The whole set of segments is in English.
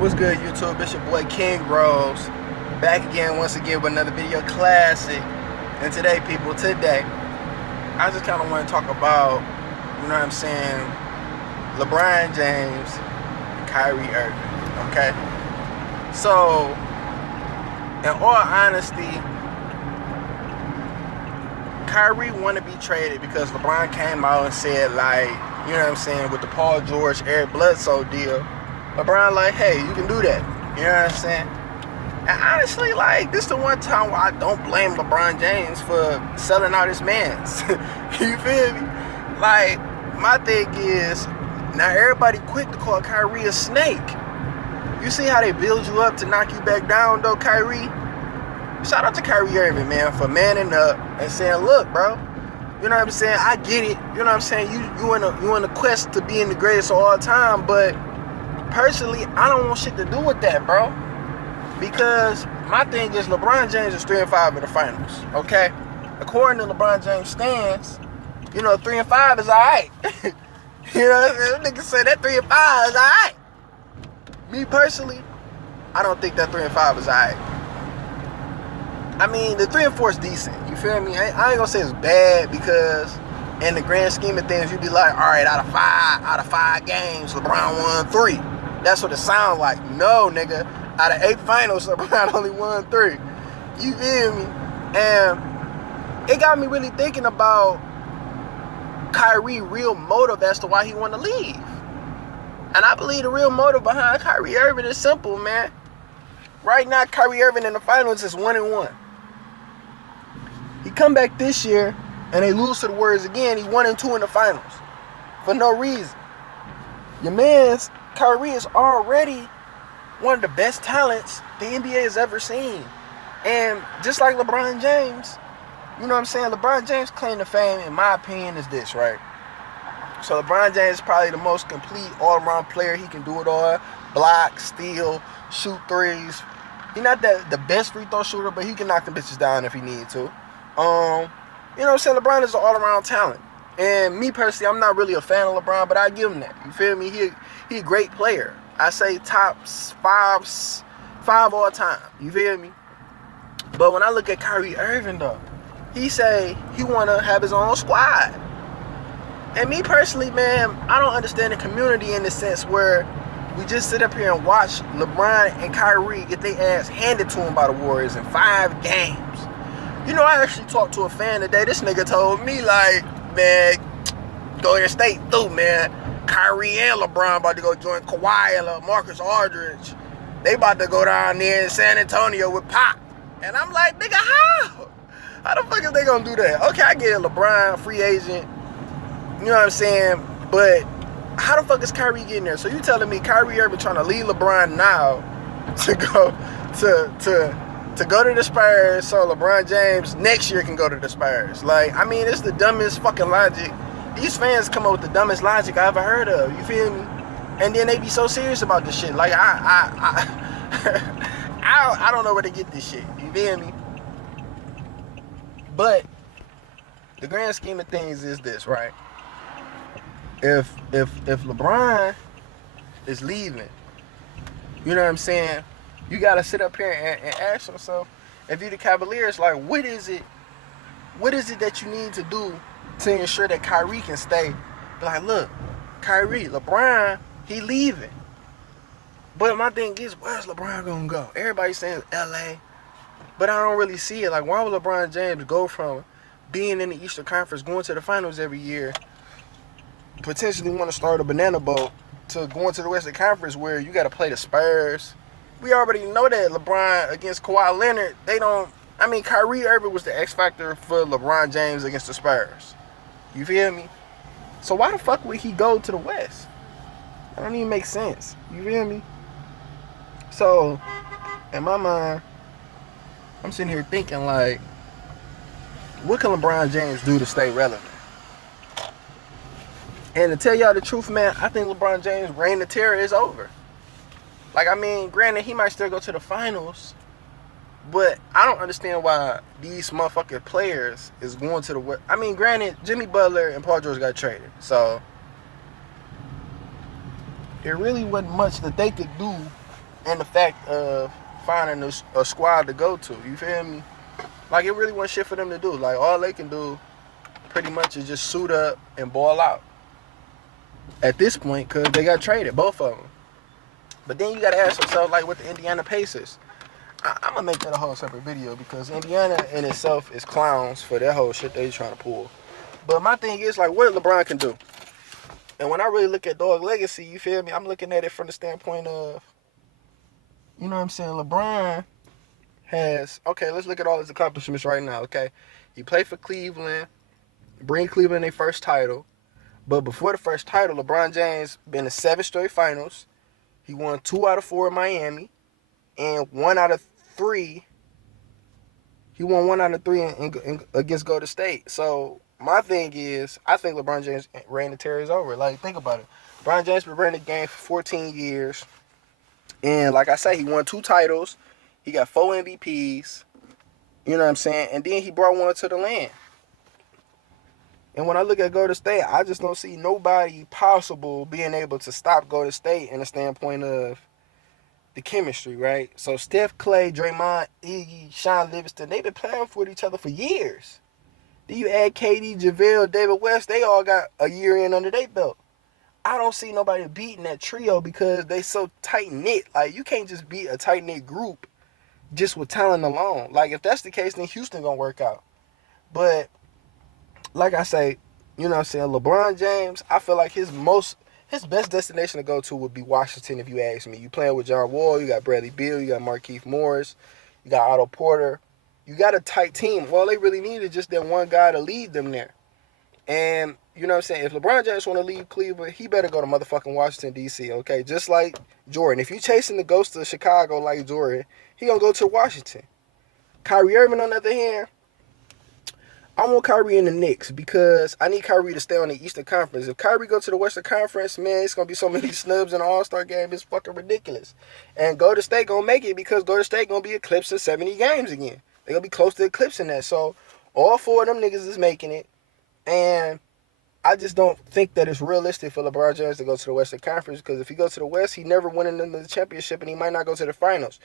What's good, YouTube? It's your boy King Rose, back again once again with another video classic. And today, people, I just kind of want to talk about, you know what I'm saying, LeBron James and Kyrie Irving, okay? So, in all honesty, Kyrie wanted to be traded because LeBron came out and said, like, you know what I'm saying, with the Paul George, Eric Bledsoe deal, LeBron like, hey, you can do that. You know what I'm saying? And honestly, like, this is the one time where I don't blame LeBron James for selling out his mans. You feel me? Like, my thing is, now everybody quick to call Kyrie a snake. You see how they build you up to knock you back down, though, Kyrie? Shout out to Kyrie Irving, man, for manning up and saying, look, bro, you know what I'm saying? I get it. You know what I'm saying? You in a quest to being the greatest of all time, but personally, I don't want shit to do with that, bro. Because my thing is, LeBron James is 3-5 in the finals, okay? According to LeBron James stands, 3-5 is alright. You know what I'm saying? Niggas say that 3-5 is alright. Me personally, I don't think that 3-5 is alright. I mean, the 3-4 is decent. You feel me? I ain't gonna say it's bad because in the grand scheme of things, you'd be like, all right, out of five games, LeBron won 3. That's what it sounds like. No, nigga. Out of 8 finals, LeBron only won 3. You feel me? And it got me really thinking about Kyrie's real motive as to why he want to leave. And I believe the real motive behind Kyrie Irving is simple, man. Right now, Kyrie Irving in the finals is 1-1. He come back this year and they lose to the Warriors again. He's 1-2 in the finals for no reason. Your man's Kyrie is already one of the best talents the NBA has ever seen. And just like LeBron James, you know what I'm saying? LeBron James' claim to fame, in my opinion, is this, right? So LeBron James is probably the most complete all-around player. He can do it all. Block, steal, shoot threes. He's not the best free throw shooter, but he can knock the bitches down if he need to. You know what I'm saying? LeBron is an all-around talent. And me personally, I'm not really a fan of LeBron, but I give him that. You feel me? He a great player. I say top 5 all time. You feel me? But when I look at Kyrie Irving, though, he say he want to have his own squad. And me personally, man, I don't understand the community in the sense where we just sit up here and watch LeBron and Kyrie get their ass handed to them by the Warriors in 5 games. I actually talked to a fan today. This nigga told me, like, man, Golden State through, man. Kyrie and LeBron about to go join Kawhi and Marcus Aldridge. They about to go down there in San Antonio with Pop. And I'm like, nigga, how? How the fuck is they gonna do that? Okay, I get it, LeBron, free agent. You know what I'm saying? But how the fuck is Kyrie getting there? So you telling me Kyrie Irving trying to leave LeBron now to go to go to the Spurs so LeBron James next year can go to the Spurs? Like, I mean, it's the dumbest fucking logic. These fans come up with the dumbest logic I ever heard of. You feel me? And then they be so serious about this shit. Like, I don't know where to get this shit. You feel me? But the grand scheme of things is this, right? If LeBron is leaving, you know what I'm saying? You gotta sit up here and ask yourself, if you're the Cavaliers, like, what is it that you need to do to ensure that Kyrie can stay? Like, look, Kyrie, LeBron, he leaving. But my thing is, where's LeBron gonna go? Everybody's saying LA, but I don't really see it. Like, why would LeBron James go from being in the Eastern Conference, going to the finals every year, potentially want to start a banana boat, to going to the Western Conference where you got to play the Spurs? We already know that LeBron against Kawhi Leonard, Kyrie Irving was the X factor for LeBron James against the Spurs. You feel me? So why the fuck would he go to the West? That don't even make sense. You feel me? So, in my mind, I'm sitting here thinking, like, what can LeBron James do to stay relevant? And to tell y'all the truth, man, I think LeBron James' reign of terror is over. Like, I mean, granted, he might still go to the finals, but I don't understand why these motherfucking players is going to the... I mean, granted, Jimmy Butler and Paul George got traded, so there really wasn't much that they could do and the fact of finding a squad to go to. You feel me? Like, it really wasn't shit for them to do. Like, all they can do pretty much is just suit up and ball out at this point because they got traded, both of them. But then you got to ask yourself, like, with the Indiana Pacers, I'm going to make that a whole separate video because Indiana in itself is clowns for that whole shit they trying to pull. But my thing is, like, what LeBron can do. And when I really look at Dog Legacy, you feel me? I'm looking at it from the standpoint of, you know what I'm saying? LeBron has, okay, let's look at all his accomplishments right now, okay? He played for Cleveland, bring Cleveland their first title. But before the first title, LeBron James been to 7 straight finals. He won 2 out of 4 in Miami. And 1 out of 3, he won 1 out of 3 against Golden State. So my thing is, I think LeBron James reign the terror is over. Like, think about it. LeBron James been running the game for 14 years. And like I say, he won 2 titles. He got 4 MVPs. You know what I'm saying? And then he brought one to the land. And when I look at Golden State, I just don't see nobody possible being able to stop Golden State in the standpoint of the chemistry, right? So Steph, Clay, Draymond, Iggy, Sean Livingston, they've been playing for each other for years. Then you add KD, JaVale, David West, they all got a year in under their belt. I don't see nobody beating that trio because they so tight-knit. Like, you can't just beat a tight-knit group just with talent alone. Like, if that's the case, then Houston gonna work out. But like I say, you know what I'm saying, LeBron James, I feel like his best destination to go to would be Washington, if you ask me. You playing with John Wall, you got Bradley Beal, you got Markieff Morris, you got Otto Porter. You got a tight team. All they really need is just that one guy to lead them there. And, you know what I'm saying, if LeBron James want to leave Cleveland, he better go to motherfucking Washington, D.C., okay? Just like Jordan. If you chasing the ghost of Chicago like Jordan, he gonna go to Washington. Kyrie Irving, on the other hand, I want Kyrie in the Knicks because I need Kyrie to stay on the Eastern Conference. If Kyrie go to the Western Conference, man, it's going to be so many snubs in the All-Star game. It's fucking ridiculous. And Golden State going to make it because Golden State going to be eclipsing 70 games again. They're going to be close to eclipsing that. So all 4 of them niggas is making it. And I just don't think that it's realistic for LeBron James to go to the Western Conference because if he goes to the West, he never won another championship and he might not go to the finals.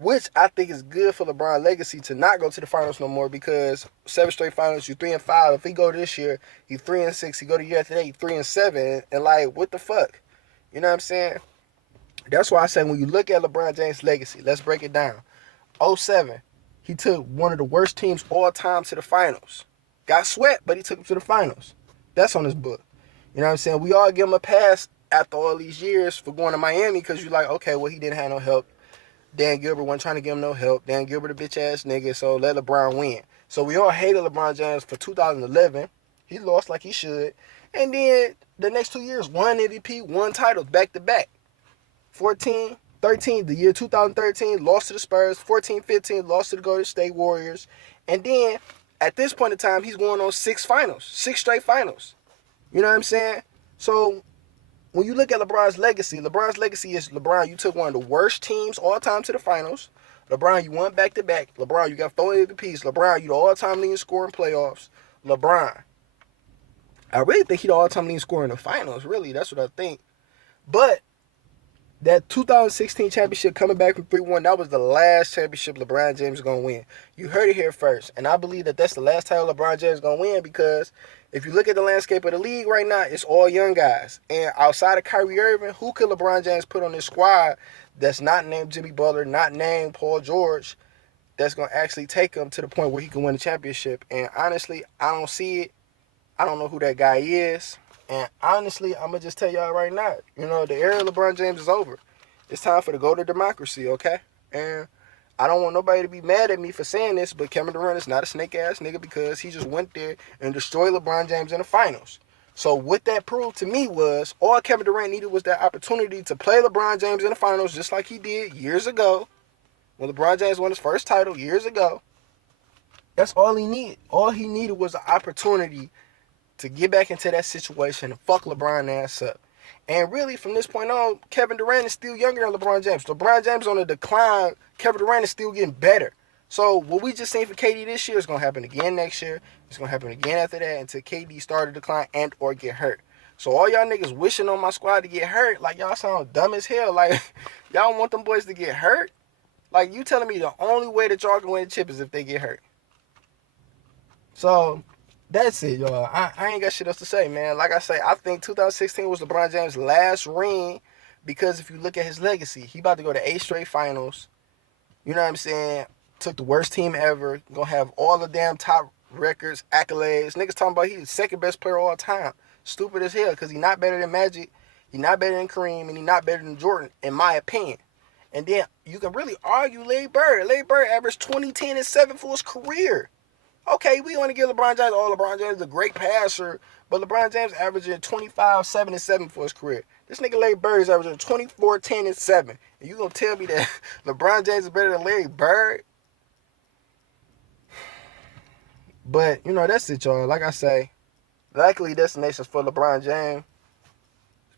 Which I think is good for LeBron's legacy to not go to the finals no more because 7 straight finals, you're 3-5. If he go this year, he's 3-6. He go the year after that, he's 3-7. And like, what the fuck? You know what I'm saying? That's why I say when you look at LeBron James' legacy, let's break it down. 07, he took one of the worst teams all time to the finals. Got swept, but he took them to the finals. That's on his book. You know what I'm saying? We all give him a pass after all these years for going to Miami because you're like, okay, well, he didn't have no help. Dan Gilbert wasn't trying to give him no help. Dan Gilbert a bitch-ass nigga, so let LeBron win. So we all hated LeBron James for 2011. He lost like he should. And then the next 2 years, 1 MVP, 1 title, back-to-back. 14, 13, the year 2013, lost to the Spurs. 14, 15, lost to the Golden State Warriors. And then, at this point in time, he's going on 6 finals. 6 straight finals. You know what I'm saying? So when you look at LeBron's legacy is LeBron, you took one of the worst teams all time to the finals. LeBron, you won back-to-back. LeBron, you got 4 MVPs. LeBron, you the all-time leading scorer in playoffs. LeBron, I really think he the all-time leading scorer in the finals, really. That's what I think. But that 2016 championship coming back from 3-1, that was the last championship LeBron James is going to win. You heard it here first. And I believe that that's the last title LeBron James is going to win because if you look at the landscape of the league right now, it's all young guys. And outside of Kyrie Irving, who could LeBron James put on this squad that's not named Jimmy Butler, not named Paul George, that's going to actually take him to the point where he can win a championship? And honestly, I don't see it. I don't know who that guy is. And honestly, I'm going to just tell y'all right now, you know, the era of LeBron James is over. It's time for the go to democracy, okay? And I don't want nobody to be mad at me for saying this, but Kevin Durant is not a snake-ass nigga because he just went there and destroyed LeBron James in the finals. So what that proved to me was all Kevin Durant needed was that opportunity to play LeBron James in the finals just like he did years ago when LeBron James won his first title years ago. That's all he needed. All he needed was an opportunity to get back into that situation and fuck LeBron ass up. And really, from this point on, Kevin Durant is still younger than LeBron James. LeBron James on a decline. Kevin Durant is still getting better. So what we just seen for KD this year is going to happen again next year. It's going to happen again after that until KD start to decline and or get hurt. So all y'all niggas wishing on my squad to get hurt, like y'all sound dumb as hell. Like y'all want them boys to get hurt? Like you telling me the only way that y'all can win the chip is if they get hurt. So that's it, y'all. I ain't got shit else to say, man. Like I say, I think 2016 was LeBron James' last ring because if you look at his legacy, he about to go to 8 straight finals. You know what I'm saying? Took the worst team ever. Gonna have all the damn top records, accolades. Niggas talking about he's the second best player of all time. Stupid as hell because he not better than Magic. He not better than Kareem. And he not better than Jordan, in my opinion. And then you can really argue Larry Bird. Larry Bird averaged 20, 10, and 7 for his career. Okay, we want to give LeBron James, LeBron James is a great passer, but LeBron James averaging 25, 7, and 7 for his career. This nigga Larry Bird is averaging 24, 10, and 7. And you going to tell me that LeBron James is better than Larry Bird? But, you know, that's it, y'all. Like I say, likely destinations for LeBron James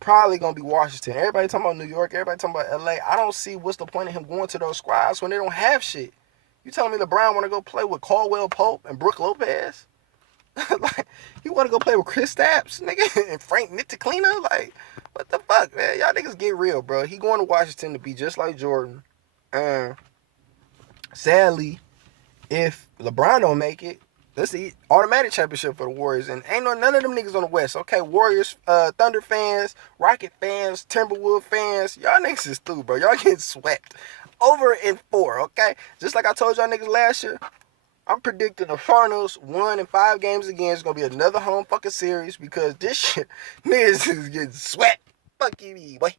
probably going to be Washington. Everybody talking about New York. Everybody talking about LA. I don't see what's the point of him going to those squads when they don't have shit. You telling me LeBron want to go play with Caldwell Pope and Brooke Lopez? Like, you want to go play with Chris Stapps, nigga, and Frank Ntilikina? Like, what the fuck, man? Y'all niggas get real, bro. He going to Washington to be just like Jordan. Sadly, if LeBron don't make it, that's the automatic championship for the Warriors. And ain't none of them niggas on the West. Okay, Warriors, Thunder fans, Rocket fans, Timberwolves fans, y'all niggas is through, bro. Y'all getting swept. Over in 4, okay? Just like I told y'all niggas last year, I'm predicting the finals 1 and 5 games again. It's going to be another home fucking series because this shit, niggas is getting swept. Fuck you, boy.